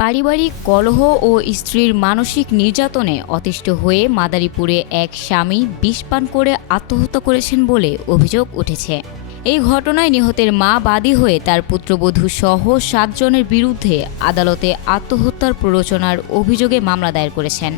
পারিবারিক কলহ ও স্ত্রীর মানসিক নির্যাতনে অতিষ্ঠ হয়ে মাদারীপুরে এক স্বামী বিষ পান করে আত্মহত্যা করেছেন বলে অভিযোগ উঠেছে। এই ঘটনায় নিহতের মা বাদী হয়ে তার পুত্রবধূ সহ ৭ জনের বিরুদ্ধে আদালতে আত্মহত্যার প্ররোচনার অভিযোগে মামলা দায়ের করেছেন।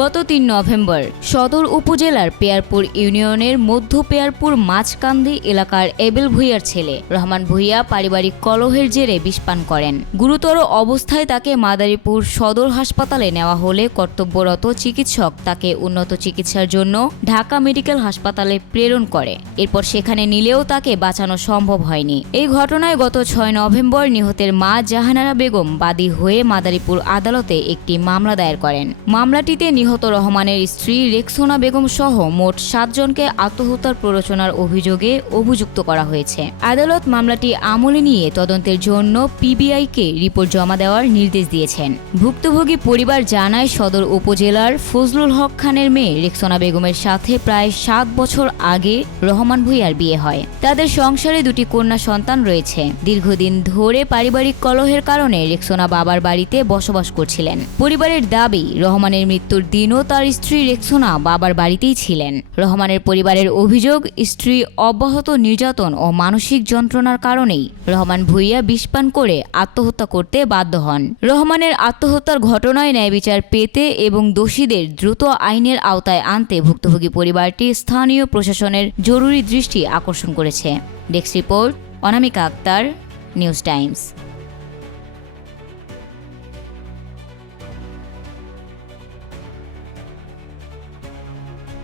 গত ৩ নভেম্বর সদর উপজেলার পেয়ারপুর ইউনিয়নের মধ্য পেয়ারপুর মাঝকান্দি এলাকার এবেল ভূঁইয়ার ছেলে রহমান ভূঁইয়া পারিবারিক কলহের জেরে বিষ পান করেন। গুরুতর অবস্থায় তাকে মাদারীপুর সদর হাসপাতালে নেওয়া হলে কর্তব্যরত চিকিৎসক তাকে উন্নত চিকিৎসার জন্য ঢাকা মেডিকেল হাসপাতালে প্রেরণ করে। এরপর সেখানে নিলেও তাকে বাঁচানো সম্ভব হয়নি। এই ঘটনায় গত ৬ নভেম্বর নিহতের মা জাহানারা বেগম বাদী হয়ে মাদারীপুর আদালতে একটি মামলা দায়ের করেন। মামলাটিতে নিহত রহমানের স্ত্রী রেক্সোনা বেগম সহ মোট ৭ জনকে আত্মহত্যার প্ররোচনার অভিযোগে অভিযুক্ত করা হয়েছে। আদালত মামলাটি আমলে নিয়ে তদন্তের জন্য পিবিআইকে রিপোর্ট জমা দেওয়ার নির্দেশ দিয়েছেন। ভুক্তভোগী পরিবার জানায়, সদর উপজেলার ফজলুল হক খানের মেয়ে রেক্সোনা বেগমের সাথে প্রায় ৭ বছর আগে রহমান ভূঁইয়ার বিয়ে হয়। তাদের সংসারে 2টি কন্যা সন্তান রয়েছে। দীর্ঘদিন ধরে পারিবারিক কলহের কারণে রেক্সোনা বাবার বাড়িতে বসবাস করছিলেন। পরিবারের দাবি, রহমানের মৃত্যুর দিনও তার স্ত্রী রেক্সোনা বাবার বাড়িতেই ছিলেন। রহমানের পরিবারের অভিযোগ, স্ত্রী অব্যাহত নির্যাতন ও মানসিক যন্ত্রণার কারণেই রহমান ভূঁইয়া বিষ পান করে আত্মহত্যা করতে বাধ্য হন। রহমানের আত্মহত্যার ঘটনায় ন্যায় বিচার পেতে এবং দোষীদের দ্রুত আইনের আওতায় আনতে ভুক্তভোগী পরিবারটি স্থানীয় প্রশাসনের জরুরি দৃষ্টি আকর্ষণ করেছে। ডেস্ক রিপোর্ট, অনামিকা আক্তার, নিউজ টাইমস।